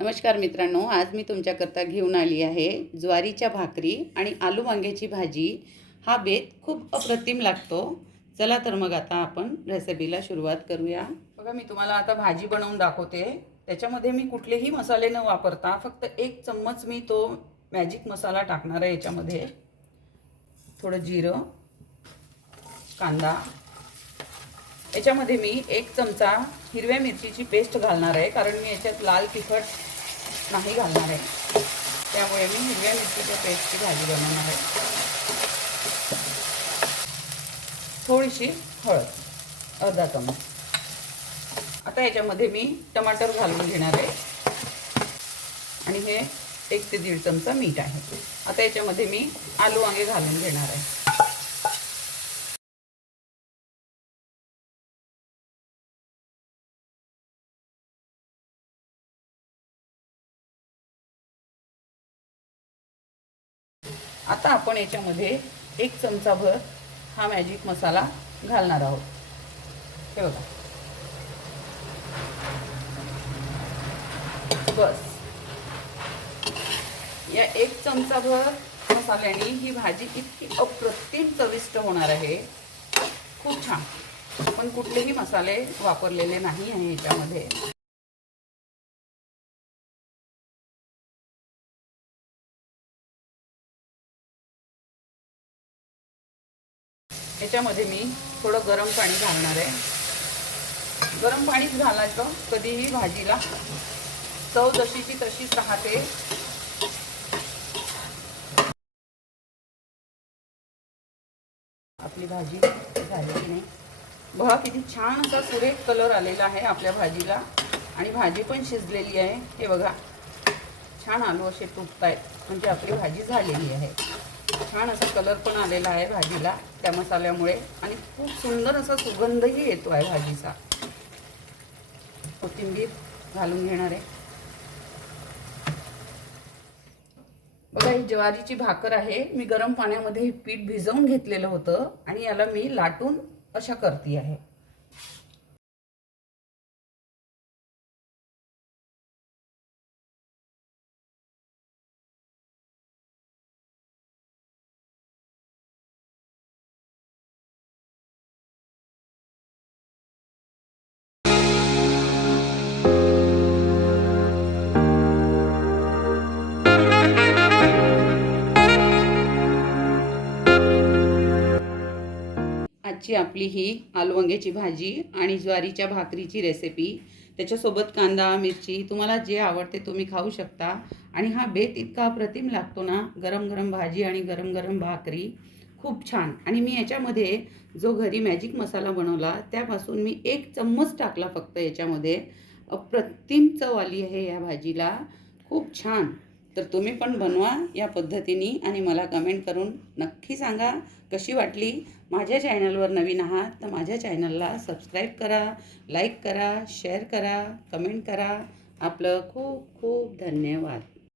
नमस्कार मित्रांनो, आज मी तुमच्याकरता घेऊन आली आहे ज्वारीच्या भाकरी आणि आलू वांग्याची भाजी। हा बेत खूप अप्रतिम लागतो। चला तर मग आता आपण रेसिपीला सुरुवात करूया। बघा, मी तुम्हाला आता भाजी बनवून दाखवते। त्याच्यामध्ये मी कुठलेही मसाले न वापरता फक्त 1 चम्मच मी तो मॅजिक मसाला टाकणार आहे। याच्यामध्ये थोडं जिरं, कांदा, याच्यामध्ये मी 1 चमचा हिरव्या मिरचीची पेस्ट घालणार आहे, कारण मी याच्यात लाल तिखट नाही घालणार आहे। त्यामुळे मी हिरव्या मिरचीच्या पेस्टची भाजी बनवणार आहे। थोडीशी हळद, अर्धा चमचा। आता याच्यामध्ये मी टमाटर घालून घेणार आहे आणि हे 1 ते 1.5 चमचा मीठ आहे। आता याच्यामध्ये मी आलू वांगे घालून घेणार आहे। आता आपण याच्यामध्ये 1 चमचाभर हा मॅजिक मसाला घालणार आहोत। हे बघा, बस या 1 चमचाभर मसाल्याने ही भाजी इतकी अप्रतिम चविष्ट होणार आहे। खूप छान। आपण कुठलेही मसाले वापरलेले नाही आहे याच्यामध्ये। याच्यामध्ये मी थोडं गरम पाणी घालणार आहे। गरम पाणीच घालायचं, कधीही भाजीला चव जशीची तशीच राहते। आपली भाजी झाली की नाही बघा, किती छान असा सुरेख कलर आलेला आहे आपल्या भाजीला आणि भाजी पण शिजलेली आहे। हे बघा, छान आलू असे तुटतायत, म्हणजे आपली भाजी झालेली आहे। छान असा कलर पण आलेला आहे भाजीला त्या मसाल्यामुळे आणि खूप सुंदर असा सुगंधही येतो आहे भाजीचा। कोथिंबीर घालून घेणार आहे। बघा, ही ज्वारीची भाकर आहे। मी गरम पाण्यामध्ये हे पीठ भिजवून घेतलेलं होतं आणि याला मी लाटून अशा करते आहे। आजची आपली ही आलू वांग्याची भाजी आणि ज्वारीच्या भाकरीची रेसिपी, त्याच्यासोबत कांदा मिरची तुम्हाला जे आवडते तुम्ही खाऊ शकता। आणि हा बेत इतका अप्रतिम लागतो ना, गरम गरम भाजी आणि गरम गरम भाकरी, खूप छान। आणि मी याच्यामध्ये जो घरी मॅजिक मसाला बनवला त्यापासून मी 1 चम्मच टाकला फक्त याच्यामध्ये। अप्रतिम चव आली आहे या भाजीला, खूप छान। तर तुम्ही पण बनवा या पद्धतीने आणि मला कमेंट करून नक्की सांगा कशी वाटली। माझ्या चॅनलवर नवीन आहात तर माझ्या चॅनलला सबस्क्राईब करा, लाईक करा, शेअर करा, कमेंट करा। आपलं खूप खूप धन्यवाद।